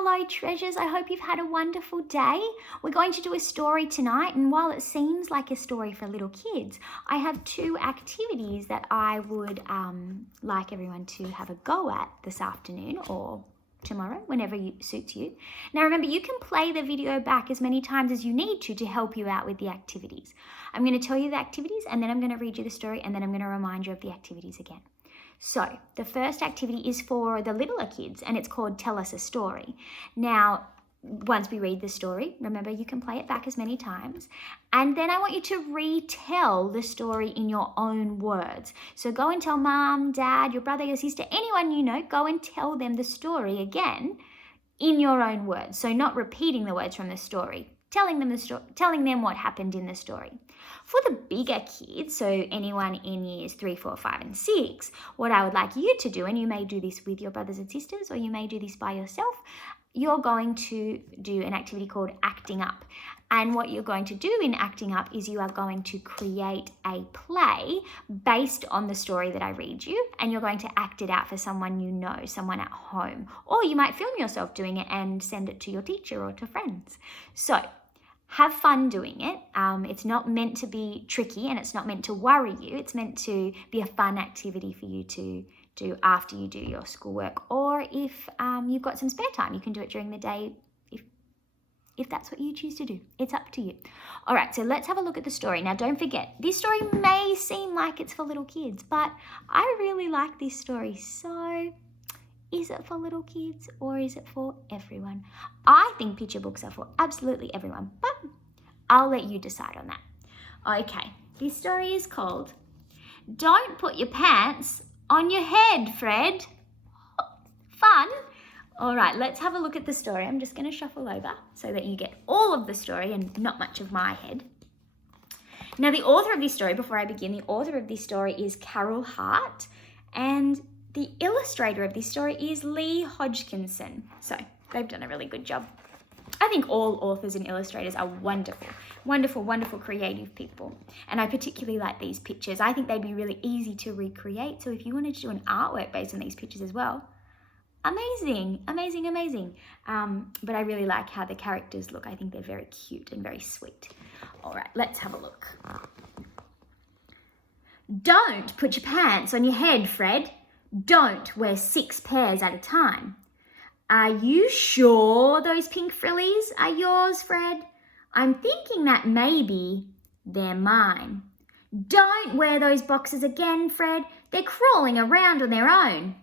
Hello treasures, I hope you've had a wonderful day. We're going to do a story tonight, and while it seems like a story for little kids, I have 2 activities that I would like everyone to have a go at this afternoon or tomorrow, whenever it suits you. Now remember, you can play the video back as many times as you need to help you out with the activities. I'm going to tell you the activities, and then I'm going to read you the story, and then I'm going to remind you of the activities again. So the first activity is for the littler kids, and it's called Tell Us a Story. Now, once we read the story, remember you can play it back as many times, and then I want you to retell the story in your own words. So go and tell mom, dad, your brother, your sister, anyone you know, go and tell them the story again in your own words. So not repeating the words from the story, telling them what happened in the story. For the bigger kids, so anyone in years 3, 4, 5, and 6, what I would like you to do, and you may do this with your brothers and sisters, or you may do this by yourself, you're going to do an activity called Acting Up. And what you're going to do in Acting Up is you are going to create a play based on the story that I read you, and you're going to act it out for someone you know, someone at home. Or you might film yourself doing it and send it to your teacher or to friends. So have fun doing it. It's not meant to be tricky, and it's not meant to worry you. It's meant to be a fun activity for you to do after you do your schoolwork, or if you've got some spare time, you can do it during the day if that's what you choose to do. It's up to you. All right, so let's have a look at the story. Now, don't forget, this story may seem like it's for little kids, but I really like this story. So is it for little kids or is it for everyone? I think picture books are for absolutely everyone, but I'll let you decide on that. Okay, this story is called Don't Put Your Pants on Your Head, Fred. Fun. All right, let's have a look at the story. I'm just going to shuffle over so that you get all of the story and not much of my head. Now, the author of this story, before I begin, the author of this story is Carol Hart, and the illustrator of this story is Lee Hodgkinson. So they've done a really good job. I think all authors and illustrators are wonderful, wonderful, wonderful creative people. And I particularly like these pictures. I think they'd be really easy to recreate. So if you wanted to do an artwork based on these pictures as well, amazing, amazing, amazing. But I really like how the characters look. I think they're very cute and very sweet. All right, let's have a look. Don't put your pants on your head, Fred. Don't wear 6 pairs at a time. Are you sure those pink frillies are yours, Fred? I'm thinking that maybe they're mine. Don't wear those boxes again, Fred. They're crawling around on their own.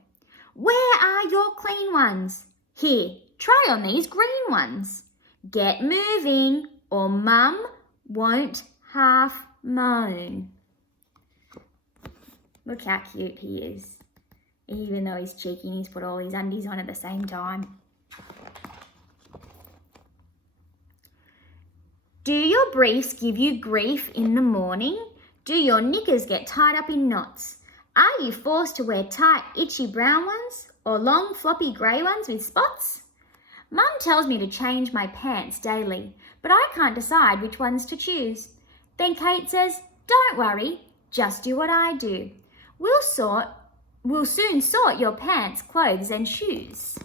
Where are your clean ones? Here, try on these green ones. Get moving or Mum won't half moan. Look how cute he is. Even though he's cheeky and he's put all his undies on at the same time. Do your briefs give you grief in the morning? Do your knickers get tied up in knots? Are you forced to wear tight, itchy brown ones or long, floppy grey ones with spots? Mum tells me to change my pants daily, but I can't decide which ones to choose. Then Kate says, don't worry, just do what I do. We'll soon sort your pants, clothes and shoes.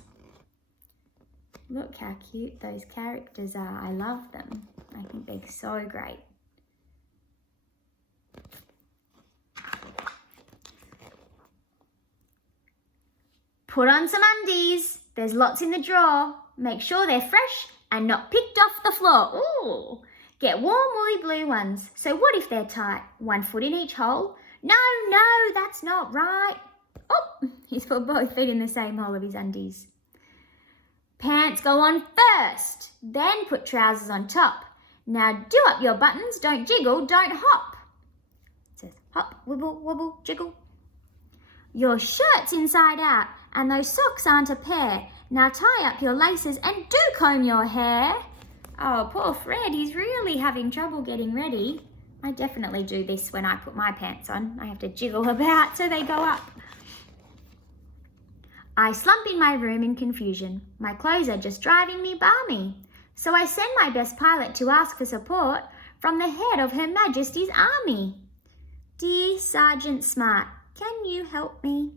Look how cute those characters are. I love them. I think they're so great. Put on some undies. There's lots in the drawer. Make sure they're fresh and not picked off the floor. Ooh. Get warm woolly blue ones. So what if they're tight? 1 foot in each hole? No, that's not right. Oh, he's put both feet in the same hole of his undies. Pants go on first, then put trousers on top. Now do up your buttons, don't jiggle, don't hop. It says hop, wibble, wobble, jiggle. Your shirt's inside out and those socks aren't a pair. Now tie up your laces and do comb your hair. Oh, poor Fred, he's really having trouble getting ready. I definitely do this when I put my pants on. I have to jiggle about so they go up. I slump in my room in confusion. My clothes are just driving me balmy. So I send my best pilot to ask for support from the head of Her Majesty's Army. Dear Sergeant Smart, can you help me?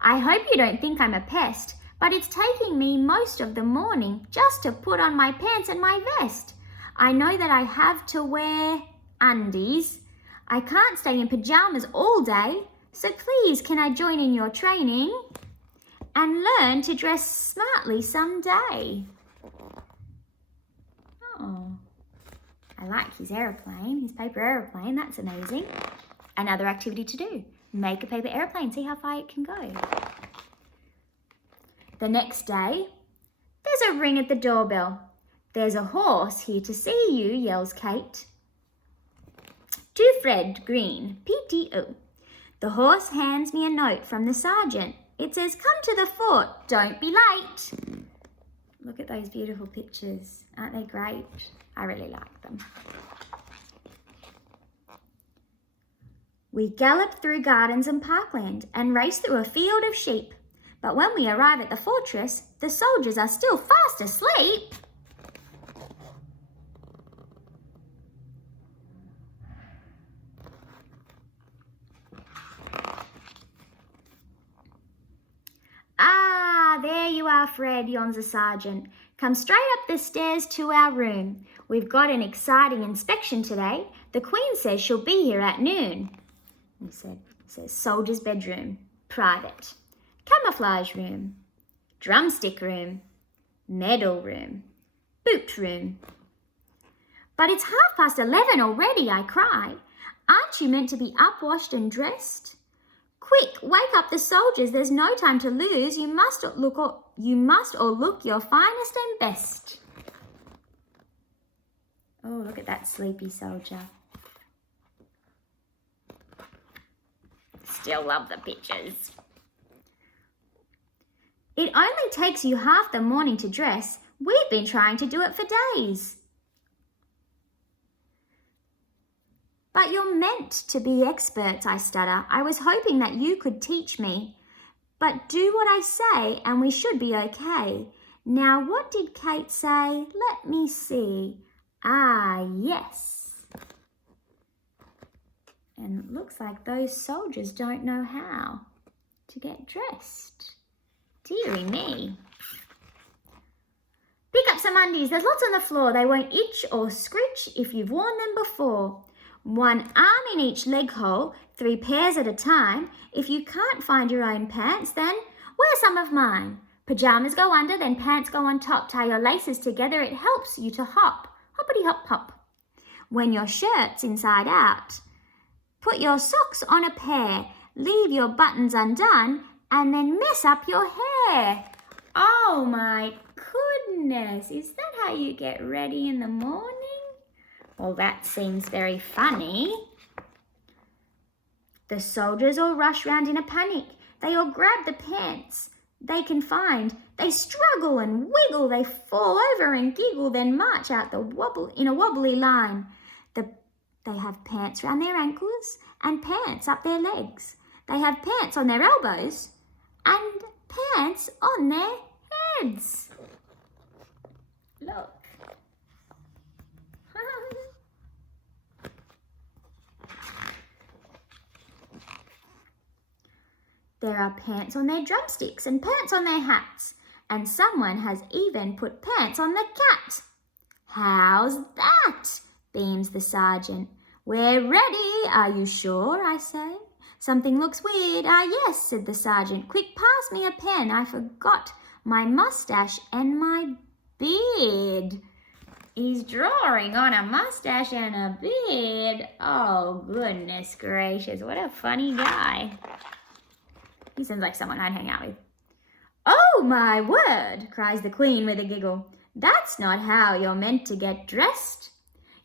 I hope you don't think I'm a pest, but it's taking me most of the morning just to put on my pants and my vest. I know that I have to wear undies. I can't stay in pajamas all day, so please can I join in your training and learn to dress smartly someday? Oh, I like his aeroplane, his paper aeroplane. That's amazing. Another activity to do. Make a paper aeroplane, see how far it can go. The next day, there's a ring at the doorbell. There's a horse here to see you, yells Kate. To Fred Green, PTO. The horse hands me a note from the sergeant. It says, come to the fort, don't be late. Look at those beautiful pictures. Aren't they great? I really like them. We gallop through gardens and parkland and race through a field of sheep. But when we arrive at the fortress, the soldiers are still fast asleep. Ah, there you are, Fred, yawns the sergeant. Come straight up the stairs to our room. We've got an exciting inspection today. The Queen says she'll be here at noon. He said, it says soldier's bedroom, private, camouflage room, drumstick room, medal room, boot room. But it's 11:30 already, I cry. Aren't you meant to be up, washed and dressed? Quick, wake up the soldiers. There's no time to lose. You must all look your finest and best. Oh, look at that sleepy soldier. Still love the pictures. It only takes you half the morning to dress. We've been trying to do it for days. But you're meant to be experts, I stutter. I was hoping that you could teach me. But do what I say and we should be okay. Now, what did Kate say? Let me see. Ah, yes. And it looks like those soldiers don't know how to get dressed. Dearie me. Pick up some undies. There's lots on the floor. They won't itch or scritch if you've worn them before. 1 arm in each leg hole, 3 pairs at a time. If you can't find your own pants, then wear some of mine. Pajamas go under, then pants go on top. Tie your laces together. It helps you to hop. Hoppity hop hop. When your shirt's inside out, put your socks on a pair. Leave your buttons undone and then mess up your hair. Oh my goodness. Is that how you get ready in the morning? Well, that seems very funny. The soldiers all rush round in a panic. They all grab the pants they can find. They struggle and wiggle. They fall over and giggle, then march out in a wobbly line. They have pants round their ankles and pants up their legs. They have pants on their elbows and pants on their heads. Look. There are pants on their drumsticks and pants on their hats, and someone has even put pants on the cat. How's that? Beams the sergeant. We're ready, are you sure? I say. Something looks weird. Ah, yes, said the sergeant. Quick, pass me a pen. I forgot my mustache and my beard. He's drawing on a mustache and a beard. Oh, goodness gracious. What a funny guy. He sounds like someone I'd hang out with. Oh, my word, cries the Queen with a giggle. That's not how you're meant to get dressed.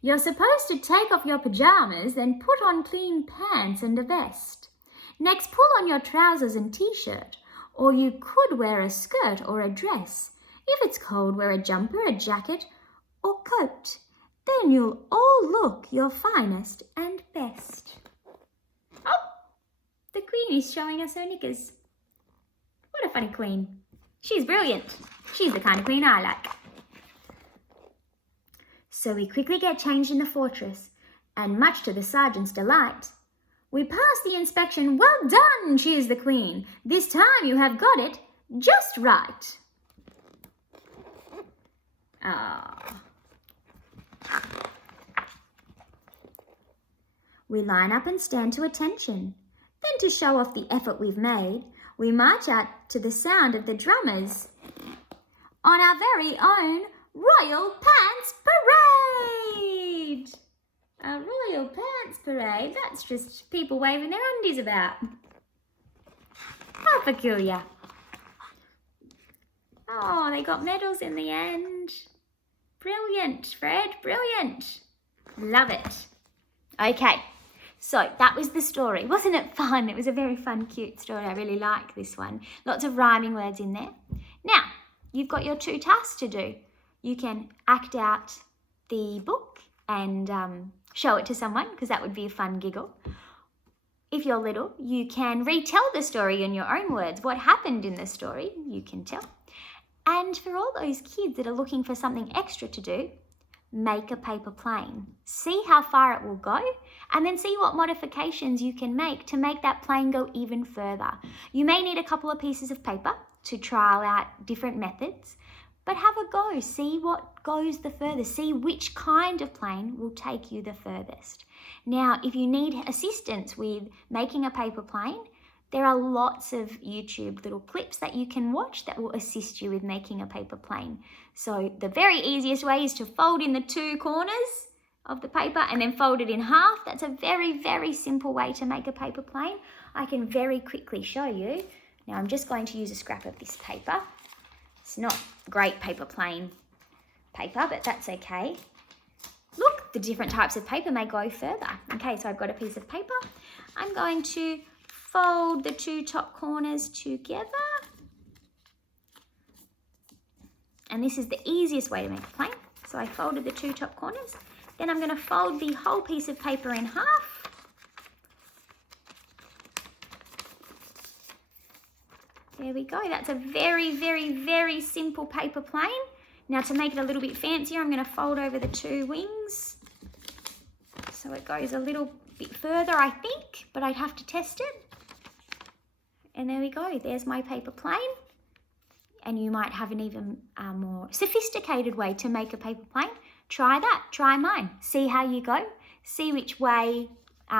You're supposed to take off your pajamas, then put on clean pants and a vest. Next, pull on your trousers and t-shirt, or you could wear a skirt or a dress. If it's cold, wear a jumper, a jacket, or coat. Then you'll all look your finest and best. Oh, the Queen is showing us her knickers. What a funny Queen. She's brilliant. She's the kind of Queen I like. So we quickly get changed in the fortress, and much to the sergeant's delight, we pass the inspection. Well done, cheers the Queen. This time you have got it. just right. Ah. We line up and stand to attention. Then to show off the effort we've made, we march out to the sound of the drummers on our very own Royal Pants Parade. A Royal Pants Parade, that's just people waving their undies about. How peculiar. Oh, they got medals in the end. Brilliant, Fred, brilliant. Love it. Okay, so that was the story. Wasn't it fun? It was a very fun, cute story. I really like this one. Lots of rhyming words in there. Now, you've got your 2 tasks to do. You can act out the book and show it to someone, because that would be a fun giggle. If you're little, you can retell the story in your own words. What happened in the story, you can tell. And for all those kids that are looking for something extra to do, make a paper plane. See how far it will go, and then see what modifications you can make to make that plane go even further. You may need a couple of pieces of paper to trial out different methods, but have a go. See what goes the furthest. See which kind of plane will take you the furthest. Now, if you need assistance with making a paper plane, there are lots of YouTube little clips that you can watch that will assist you with making a paper plane. So the very easiest way is to fold in the 2 corners of the paper and then fold it in half. That's a very, very simple way to make a paper plane. I can very quickly show you. Now I'm just going to use a scrap of this paper. It's not great paper plane paper, but that's okay. Look, the different types of paper may go further. Okay, so I've got a piece of paper. I'm going to fold the 2 top corners together. And this is the easiest way to make a plane. So I folded the 2 top corners. Then I'm going to fold the whole piece of paper in half. There we go. That's a very, very, very simple paper plane. Now to make it a little bit fancier, I'm going to fold over the 2 wings. So it goes a little bit further, I think, but I'd have to test it. And there we go. There's my paper plane. And you might have an even more sophisticated way to make a paper plane. Try that. Try mine. See how you go. See which way,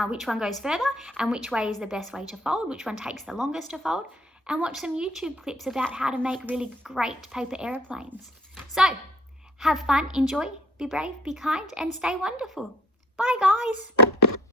which one goes further and which way is the best way to fold, which one takes the longest to fold. And watch some YouTube clips about how to make really great paper aeroplanes. So, have fun, enjoy, be brave, be kind, and stay wonderful. Bye, guys.